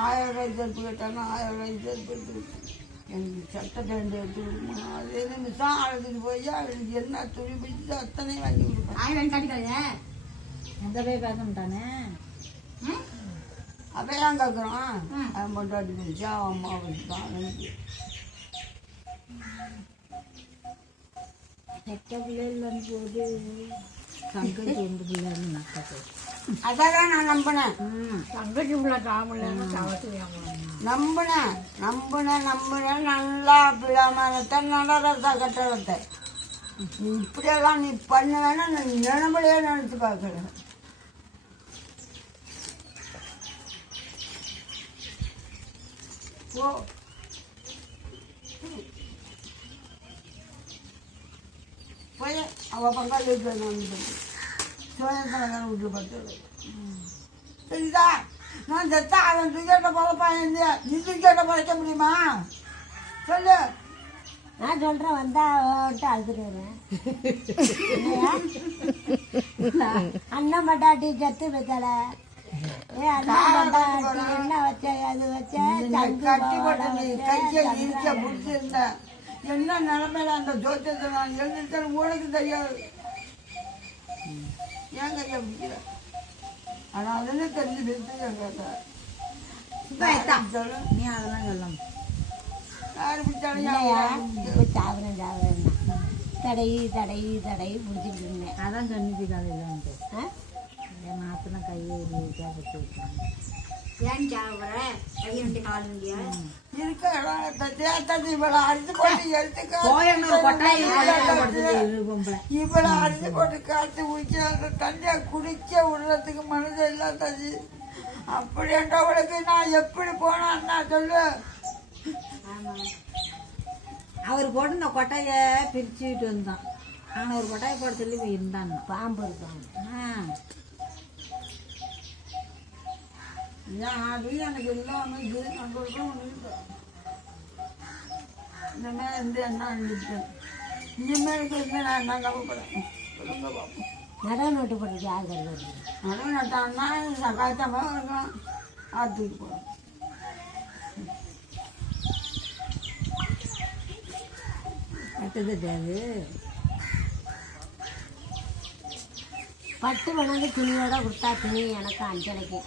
1000 செருப்பு கேட்டாங்க, 1000 செருப்பு எடுத்து கொடுத்தேன். எனக்கு சட்டை பேண்ட் எடுத்து கொடுக்கணும். அதே நிமிஷம் அழைச்சிட்டு போய் அவனுக்கு என்ன துணி பிடிச்சி அத்தனையும் வாங்கி கொடுப்பேன். 1000 கட்டிக்கலையே எந்த போய் பேச மாட்டானே. அப்போ ஏன் கேட்குறான்? அவன் பொண்டாட்டி பிடிச்சி அவன் அம்மா வச்சுட்டான். எனக்கு செட்ட பிள்ளைன்னு போது தங்கச்சி எந்த பிள்ளைன்னு நக்கத்து. அதான் நான் நம்பினேன். தங்கச்சி பிள்ளை தாமலைன்னு தவத்து நம்பினேன் நல்லா பிள்ளைமானத்தை நடரத்தை கட்டடத்தை. நீ இப்படியெல்லாம் நீ பண்ணுவேன்னா நான் நினைவுலையே நினைச்சு பார்க்குறேன். ஓ போய் அவள் பங்காளி வீட்டில் வந்து சோழத்தனக்கார வீட்டில் பார்த்து சரிதா, நான் செத்தா அவன் தூக்கிட்ட பழப்பான். நீ தூக்கிட்ட பழைக்க முடியுமா சொல்லு. நான் சொல்கிறேன் வந்தா அழுதுடுறேன். அண்ணன் மட்டாட்டி செத்து வைக்கல. என்ன வச்ச அது வச்ச கட்டி போட்டு நீ கையை இருக்க பிடிச்சிருந்த என்ன நிலைமையில அந்த ஜோதியத்தை நான் எழுதிட்டேன்னு உனக்கு தெரியாது. ஏன் கையை பிடிக்கிற? ஆனால் அதுன்னு தெரிஞ்சு பேசுங்க கேட்டேன். சொல்லு, நீ அதெல்லாம் சொல்லணும். யார் பிடிச்சாலும் சாவரேன் தடை பிடிச்சிட்டு இருந்தேன். அதான் சொன்னிச்சு காலையில் என் மாத்திரம் கையை கேட்டு விட்டாங்க. ஏன் சாவர கையை கால் இல்லையா இருக்க இவளை அரிசி போட்டு இவளை அரிசி போட்டு காய்ச்சி குடிக்க தண்ணியை குடிக்க விடுறதுக்கு மனசு இல்லாதாச்சு. அப்படின்றவளுக்கு நான் எப்படி போனான்னா சொல்லு. அவர் போட்டு இந்த கொட்டையை பிரிச்சுட்டு வந்தான். ஆனால் ஒரு கொட்டையை போட சொல்லி இருந்தான். பாம்பு இருக்கான். அது எனக்கு எல்லாமே இது நம்மளுக்கும் ஒன்று இனிமேல் இருந்து என்ன அனுப்பிட்டேன். இனிமேலுக்கு இருந்து நான் என்ன கவலைப்படேன் சொல்லுங்க பார்ப்போம். நடவு நோட்டு போட்டு யார் கருது? நடவு நட்டான்னா காய்ச்சாமல் இருக்கலாம். ஆற்றுக்கு போகிறோம். நட்டது தேவை பட்டு கொண்டாந்து துணியோட கொடுத்தா துணி எனக்கு அஞ்சலைக்கு